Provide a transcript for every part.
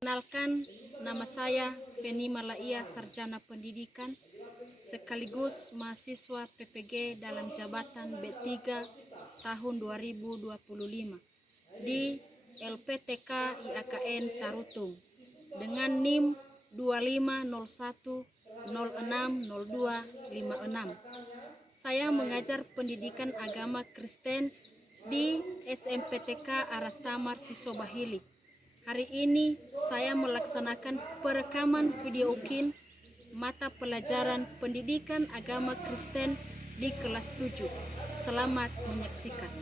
Perkenalkan, nama saya Feni Malaia, sarjana pendidikan sekaligus mahasiswa PPG dalam jabatan B3 tahun 2025 di LPTK IAKN Tarutung dengan NIM 2501060256. Saya mengajar pendidikan agama Kristen di SMPTK Arastamar Sisobahili. Hari ini saya melaksanakan perekaman video UKIN mata pelajaran pendidikan agama Kristen di kelas 7. Selamat menyaksikan.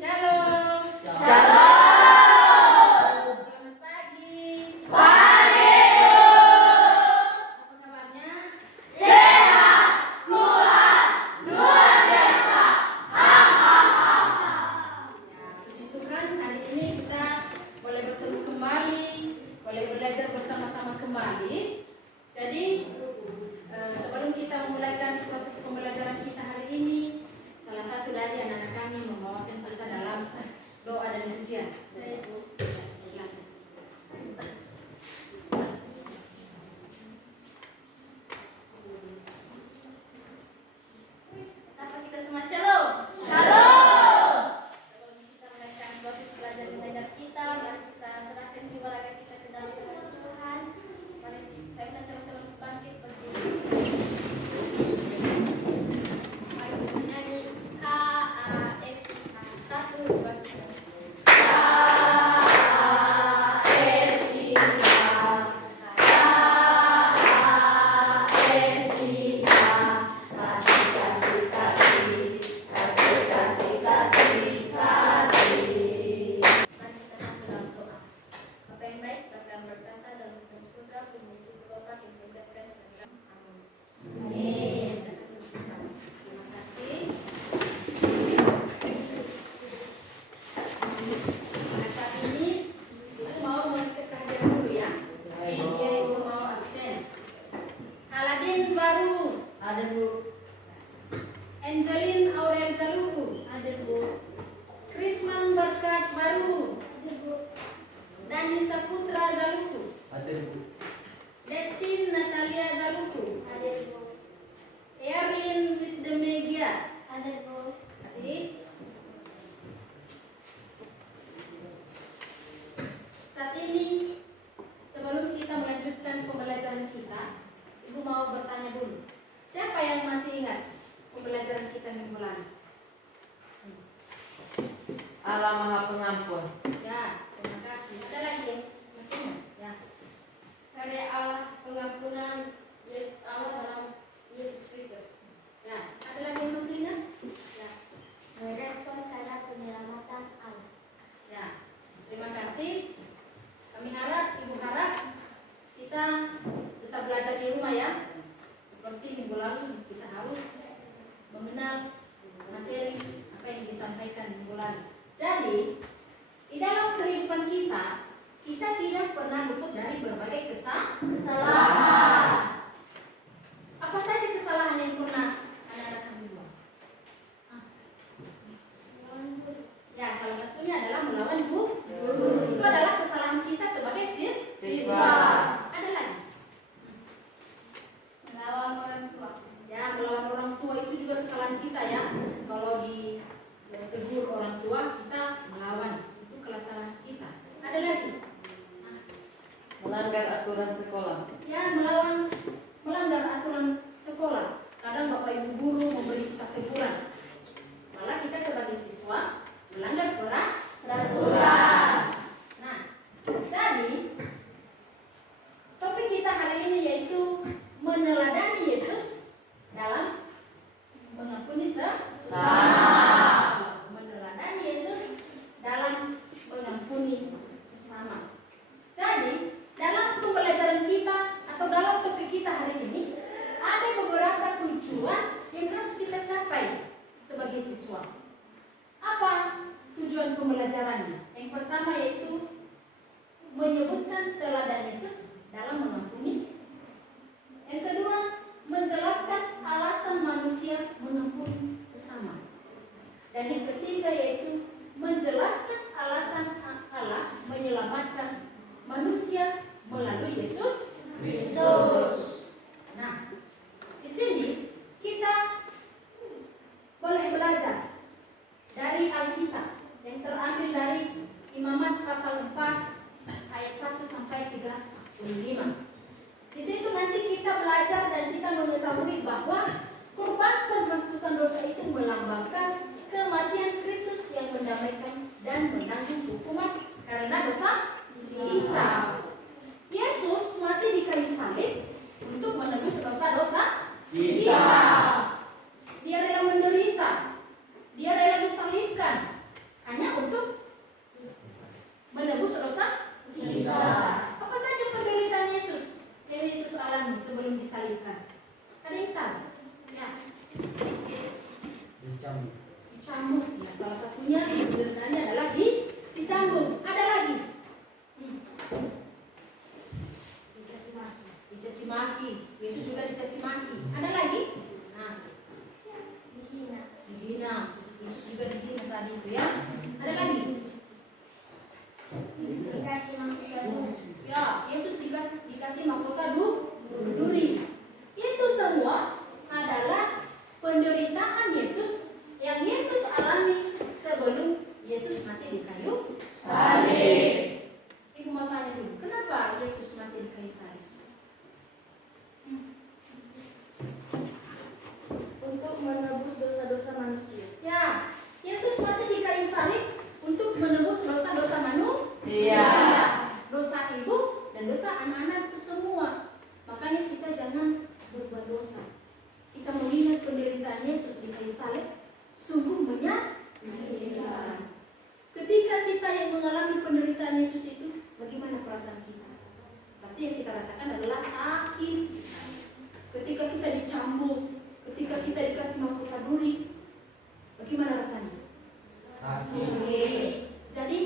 Shalom. Selamat pagi. Apa kabarnya? Puji Tuhan, hari ini kita boleh bertemu kembali, boleh belajar bersama-sama kembali. Jadi sebelum kita memulaikan proses pembelajaran kita hari ini, salah satu dari anak-anak kami membawakan kita dalam doa dan pujian. Silakan. Sapa kita semua shalom. Sebelum kita menaikkan proses belajar mengajar kita, mari kita serahkan jiwa raga kita ke dalam tangan Tuhan. Mari saya minta teman-teman bangkit berdiri. Mari kita menyanyi KASI 1 2 3. Mari kita satu dalam doa. Bapa yang baik, Bapa yang berkata dalam Tuhan Putra, Penyuci Bapa yang mengucapkan amin. Terima kasih. Nah, saat ini Ibu mau mengecek kehadiran dulu ya. Iya, Ibu mau absen. Aladin baru. Ada Bu. Angelin Aurel Zaluhu. Ada Bu. Krisman Berkat Baru. Ada Bu. Dani Saputra Zaluhu. Ada Bu. Destin Natalia Zaluhu. Ada Bu. Erlin Wisdemegia. Ada Bu. Terima kasih. Saat ini sebelum kita melanjutkan pembelajaran kita, Ibu mau bertanya dulu. Siapa yang masih ingat pembelajaran kita minggu lalu? Allah Maha Pengampun. Ya, terima kasih. Ada lagi yang masih ingat? Ya. Karya Allah pengampunan Yesus Allah dalam Yesus Kristus. Ya, ada lagi yang masih ingat? Ya. Merespon karena penyelamatan Allah. Ya, terima kasih. Kami harap, Ibu harap kita tetap belajar di rumah ya. Seperti minggu lalu kita harus mengenal materi apa yang disampaikan minggu lalu. Jadi, di dalam kehidupan kita, kita tidak pernah luput dari berbagai kesalahan. Apa saja kesalahan yang pernah anak-anak kami buat? Ya, salah satunya adalah melawan guru. Itu adalah kesalahan kita sebagai siswa. Ada lagi? Melawan orang tua. Ya, melawan orang tua itu juga kesalahan kita ya. Kalau ditegur orang tua, kita melawan. Itu kesalahan kita. Ada lagi? Melanggar aturan sekolah. Ya, melanggar aturan sekolah. Kadang Bapak Ibu guru memberi kita teguran. Malah kita sebagai siswa melanggar peraturan. Nah, jadi topik kita hari ini yaitu meneladani Yesus dalam mengampuni sesama. Meneladani Yesus dalam mengampuni sesama. Jadi, dalam pembelajaran kita atau dalam topik kita hari ini ada beberapa tujuan yang harus kita capai sebagai siswa. Apa tujuan pembelajarannya? Yang pertama yaitu menyebutkan teladan Yesus dalam mengampuni. Yang kedua, menjelaskan alasan penderitaan Yesus di kayu salib sungguh menyakitkan. Ketika kita yang mengalami penderitaan Yesus itu, bagaimana perasaan kita? Pasti yang kita rasakan adalah sakit sekali. Ketika kita dicambuk, ketika kita dikasih mahkota duri, bagaimana rasanya? Sakit. Jadi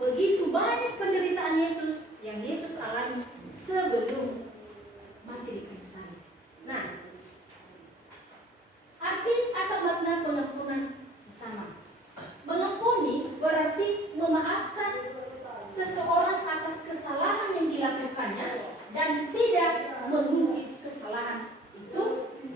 begitu banyak penderitaan Yesus yang Yesus alami sebelum mati di kayu salib. Nah, arti atau makna pengampunan sesama. Mengampuni berarti memaafkan seseorang atas kesalahan yang dilakukannya dan tidak mengungkit kesalahan itu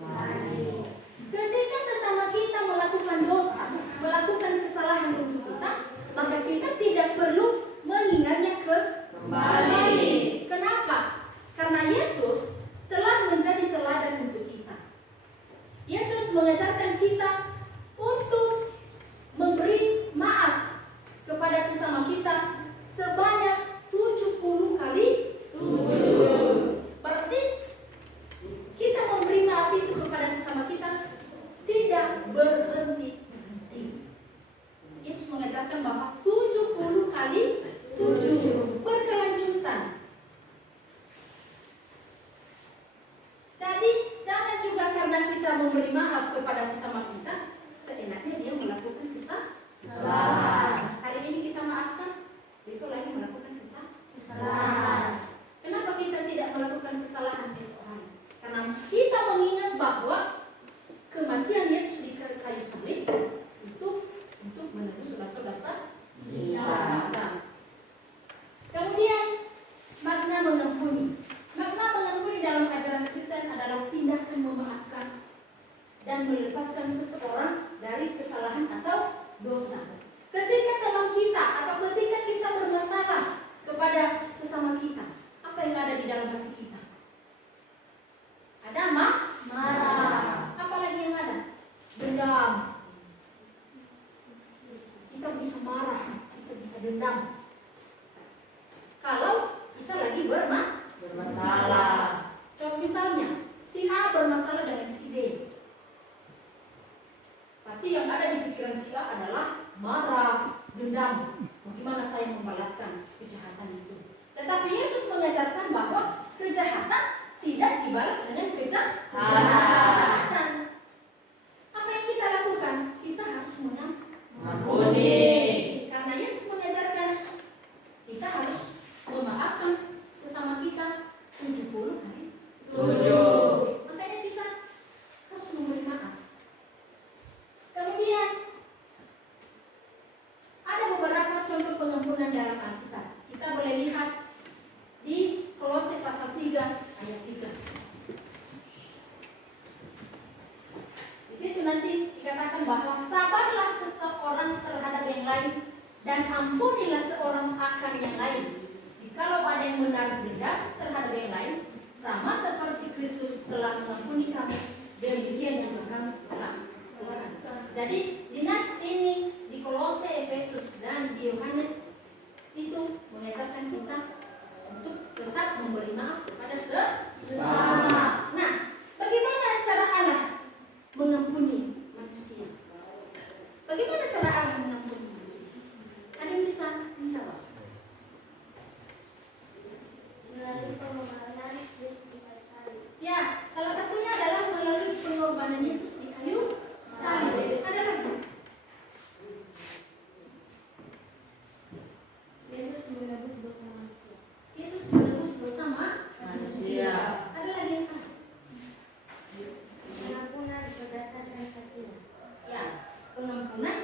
lagi. Ketika sesama kita melakukan dosa, melakukan kesalahan untuk kita, maka kita tidak perlu mengingatnya kembali. Kenapa? Karena Yesus telah menjadi teladan untuk kita. Yesus mengajarkan kita untuk memberi maaf kepada sesama kita sebanyak 70 kali 7. Berarti kita memberi maaf itu kepada sesama kita tidak berhenti. Yesus mengajarkan bahwa 70 kali 7 berkelanjutan. Jadi jangan juga karena kita memberi maaf kepada sesama kita, seenaknya dia melakukan kesalahan. Hari ini kita maafkan, besok lagi melakukan kesalahan. Kenapa kita tidak melakukan kesalahan besok hari? Karena kita mengingat bahwa kematian Yesus di kayu salib itu untuk menebus dosa-dosa kita. Kemudian makna mengampuni. Makna mengampuni dalam ajaran Kristen adalah tindakan memaafkan dan melepaskan seseorang dari kesalahan atau dosa. Ketika teman kita atau ketika kita bermasalah kepada sesama kita, apa yang ada di dalam hati kita? Ada marah. Apa lagi yang ada? Dendam. Kita bisa marah, kita bisa dendam. Kalau kita lagi bermasalah. Contoh misalnya, si A bermasalah dengan si B. Pasti yang ada di pikiran si A adalah marah, dendam. Bagaimana saya membalaskan kejahatan itu? Tetapi Yesus mengajarkan bahwa kejahatan tidak dibalas dengan kejahatan. Apa yang kita lakukan? Kita harus mengampuni. Karena Yesus mengajarkan kita harus memaafkan sesama kita 70 kali 7. Makanya kita harus memberi maaf. Kemudian ada beberapa contoh pengampunan dalam Alkitab. Kita boleh lihat di Kolose pasal 3 ayat 3. Di situ nanti dikatakan bahwa sabarlah seseorang terhadap yang lain dan ampunilah seorang akan yang lain. Jikalau ada yang menaruh dendam terhadap yang lain, sama seperti Kristus telah mengampuni kamu, demikian juga kamu telah melakukan. Jadi di nats ini, di Kolose, Efesus, dan di Yohanes itu mengajarkan kita untuk tetap memberi maaf kepada sesama. Nah, bagaimana cara Allah mengampuni manusia? Bagaimana cara Allah mengampuni manusia? Ada yang bisa menjawab? Melalui pengorbanan Yesus di kayu salib. Ya, salah satunya adalah melalui pengorbanan Yesus di kayu salib. Ada lagi? Yesus menebus dosa manusia. Yesus menebus bersama Manusia. Ada lagi yang lain? Pengampunan berdasarkan kasih. Ya, pengampunan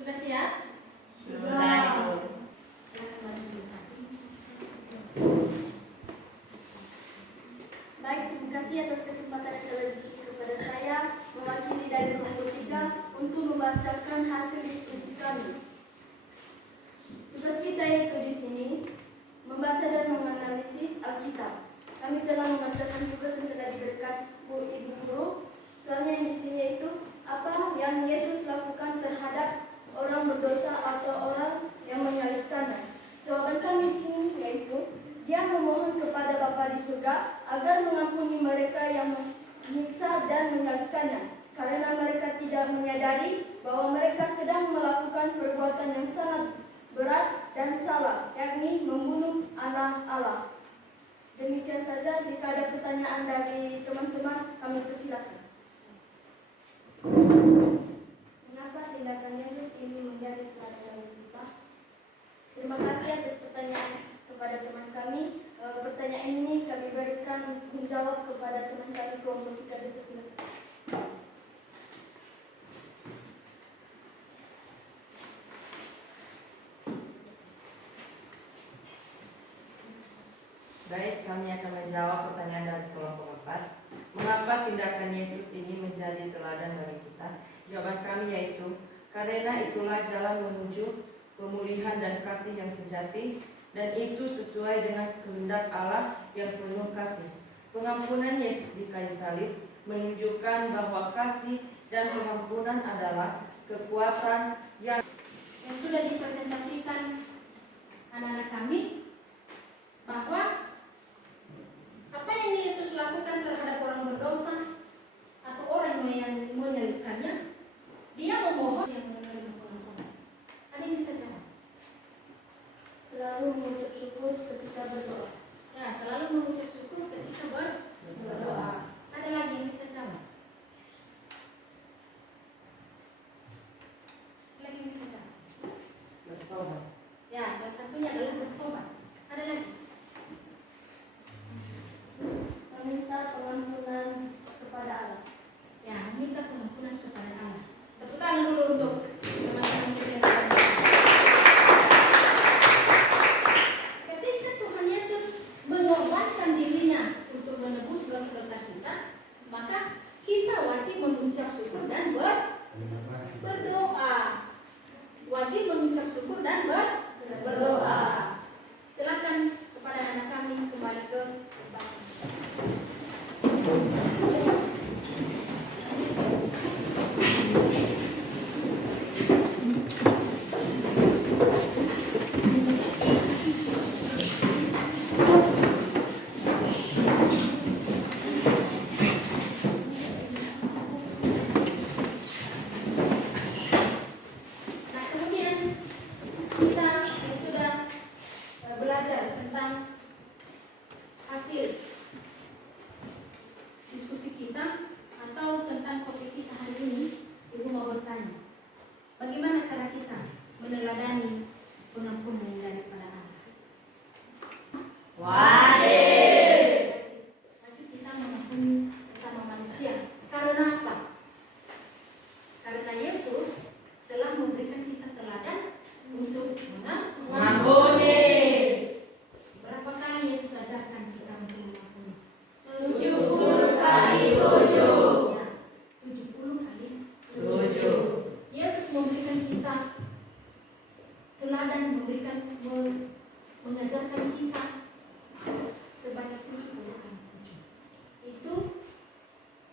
Sudah siap? Sudah. Baik, terima kasih atas kesempatan yang telah diberikan kepada saya mewakili dari kelompok 3 untuk membacakan hasil diskusi kami. Tugas kita yaitu di sini membaca dan menganalisis Alkitab. Kami telah membacakan tugas yang telah diberikan Ibu Guru. Soalnya yang di sini yaitu apa yang Yesus lakukan terhadap orang berdosa atau orang yang menyalibkannya. Jawaban kami di sini yaitu Dia memohon kepada Bapa di surga agar mengampuni mereka yang menyiksa dan menyalibkannya, karena mereka tidak menyadari bahwa mereka sedang melakukan perbuatan yang sangat berat dan salah, yakni membunuh anak Allah. Demikian saja. Jika ada pertanyaan dari teman-teman, kami persilakan. Mengapa tindakan Yesus ini menjadi teladan bagi kita? Terima kasih atas pertanyaan kepada teman kami. Pertanyaan ini kami berikan menjawab kepada teman kami kelompok 3 dipersilakan. Baik, kami akan menjawab pertanyaan dari kelompok 4. Mengapa tindakan Yesus ini menjadi teladan bagi kita? Jawaban kami yaitu, karena itulah jalan menuju pemulihan dan kasih yang sejati, dan itu sesuai dengan kehendak Allah yang penuh kasih. Pengampunan Yesus di kayu salib menunjukkan bahwa kasih dan pengampunan adalah kekuatan yang sudah dipresentasikan anak-anak kami, bahwa apa yang Yesus lakukan terhadap orang berdosa atau orang yang menyalibkannya, Dia memohon yang menerima pengampunan. Ada yang bisa jawab? Selalu mengucap syukur ketika berdoa. Ya, selalu mengucap syukur ketika berdoa. Ada lagi yang bisa jawab? Lagi yang bisa jawab? bertobat. Ya, salah satunya adalah bertobat. Ada lagi? Meminta pengampunan kepada Allah. Ya, meminta pengampunan kepada Allah. Tepuk tangan dulu untuk teman-teman kita yang sedang. Ketika Tuhan Yesus mengorbankan dirinya untuk menebus dosa-dosa kita, maka kita wajib mengucap syukur dan berdoa. Wajib mengucap syukur dan berdoa. Silakan kepada anak kami kembali ke tempat. Nah, kemudian kita sudah belajar tentang hasil diskusi kita atau tentang topik kita hari ini. Ibu mau bertanya, bagaimana cara kita meneladani pengampunan daripada Allah? Wajib kita mengampuni sesama manusia. Karena apa? Karena Yesus telah memberikan kita teladan untuk mengampuni. Berapa kali Yesus ajarkan kita untuk mengampuni? 70 kali 7. Ya, 70 kali 7. Yesus memberikan kita teladan, mengajarkan kita sebanyak 70 kali 7. Itu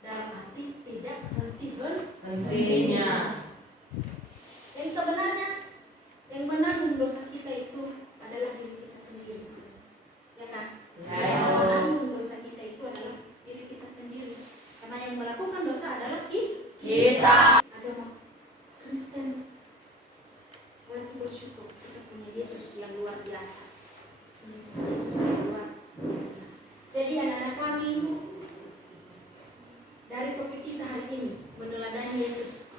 dalam arti tidak hentinya. Yang sebenarnya yang menanggung dosa kita itu adalah diri kita sendiri, ya kan? Yang menanggung dosa kita itu adalah diri kita sendiri, karena yang melakukan dosa adalah kita. Agama Kristen wajib bersyukur kita punya Yesus yang luar biasa. Yesus yang luar biasa. Jadi anak-anak kami, dari topik kita hari ini meneladani Yesus.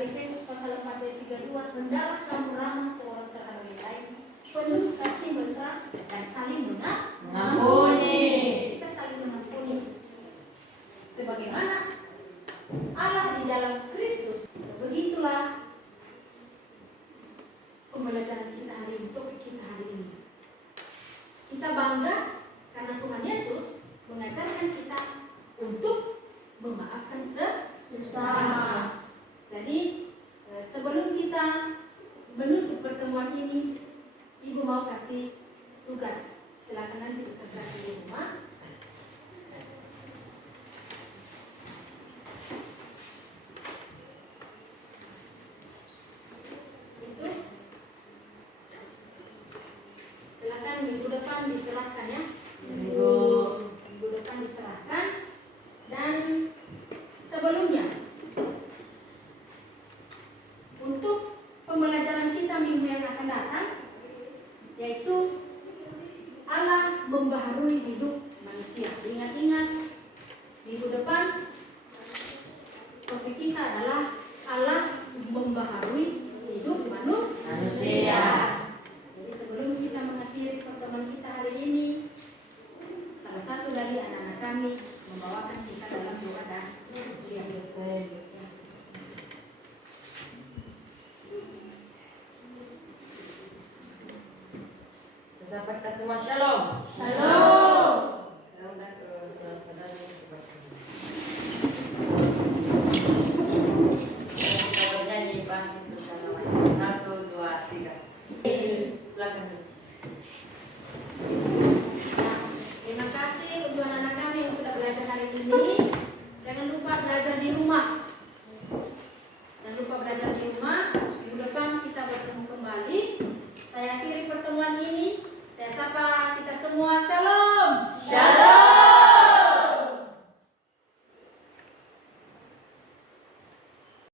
dari Efesus pasal 4 ayat 32, hendaklah kamu ramah seorang terhadap yang lain, penuh kasih mesra dan saling mengampuni. Kita saling mengampuni. Sebagaimana Allah di dalam Kristus. Begitulah pembelajaran kita hari ini, topik kita hari ini. Kita bangga karena Tuhan Yesus mengajarkan kita untuk memaafkan sesama. Jadi sebelum kita menutup pertemuan ini, Ibu mau kasih tugas. Silakan nanti dikerjakan di rumah. Itu silakan minggu depan diserahkan ya. Minggu depan diserahkan. Dan sebelumnya, untuk pembelajaran kita minggu yang akan datang, yaitu Allah membaharui hidup manusia. Ingat-ingat, minggu depan topik kita adalah Allah membaharui hidup manusia. Jadi sebelum kita mengakhiri pertemuan kita hari ini, salah satu dari anak-anak kami membawakan kita dalam doa dan pujian. Sahabat kita semua, shalom. Shalom.